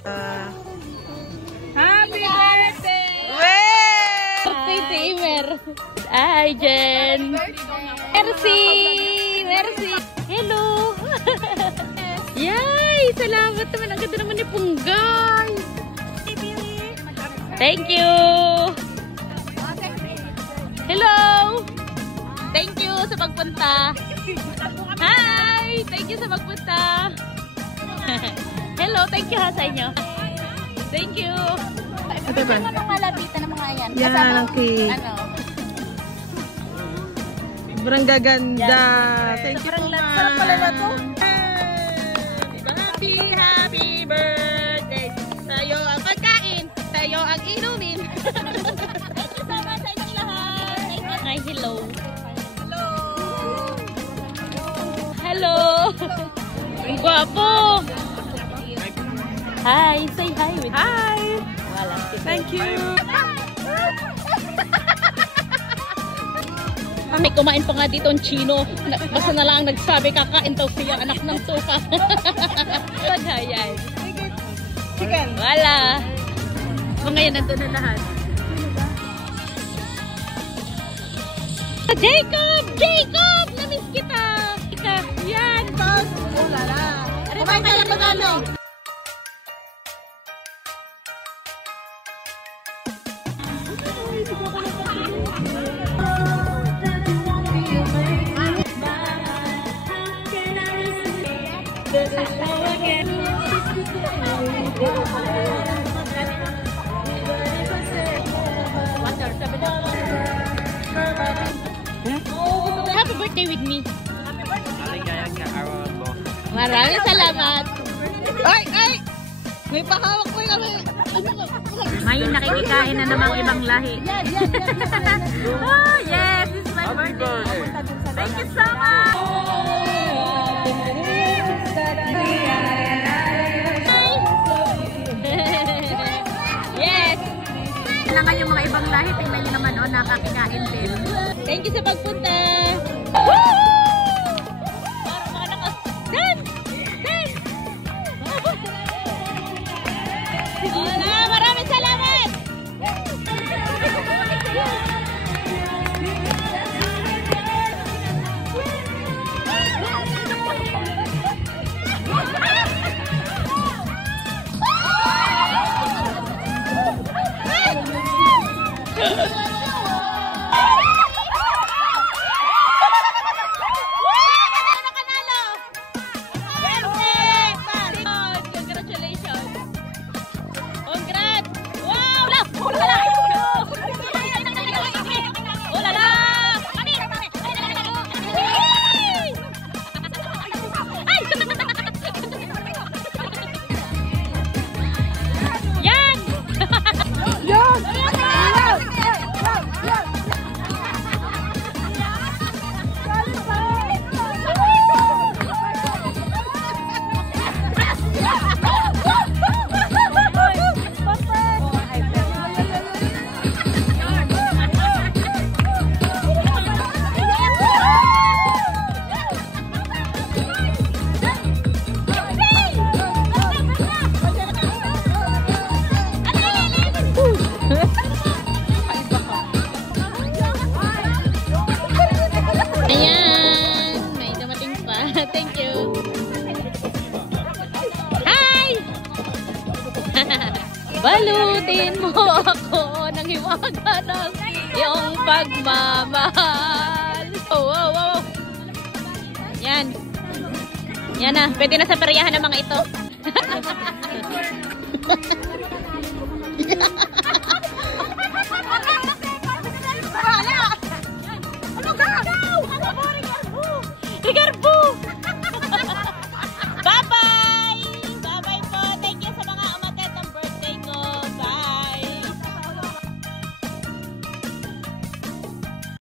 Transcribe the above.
Happy birthday! Happy Tamer! Ay, Jen! Merci! Merci! Hello! Yay! Salamat naman! Ang ganda naman ni Punggay! Thank you! Hello! Thank you sa pagpunta! Hi! Thank you sa pagpunta! Hello! Thank you ha sa inyo! Thank you! Ito ba? Ano mga lapitan ng mga yan? Yan ang cake. Ano? Sobrang gaganda. Thank you po, ma'am. Sarap pala na to. Happy birthday! Tayo ang pagkain, tayo ang inumin. Thank you so much sa inyong lahat. Thank you. Hi, hello. Hello. Hello. Ang gwapo. Hi, say hi with Hi. Wala. Thank you. May kumain pa nga dito ang chino. Basta na lang nagsabi kakain daw siya anak ng suka. Paghayan. Chicken. Wala. Mga yan nandun na lahat. Jacob! Jacob! Namiss kita! Yan! Oh, lala. Kumain ka lang magano? Happy birthday with me. Maraming salamat. Ay! Ay! May pahawak ko kami. May nakikikain na namang ibang lahi. Oh, yes! This is my birthday. Thank you so much! Yes! Na nga yung mga ibang lahi, tingnan nyo naman o nakakikain din. Thank you sa pagpunta! Woo! Parang mga dance! Dance! Hola! Maraming salamat! Congratulations! Congrats! Wow! Yan! Ayan, may dumating pa. Thank you. Hi! Balutin mo ako ng hiwaga ng iyong pagmamahal. Oh, wow, wow. Yan. Yan na. Pwede na sa peryahan ng mga ito.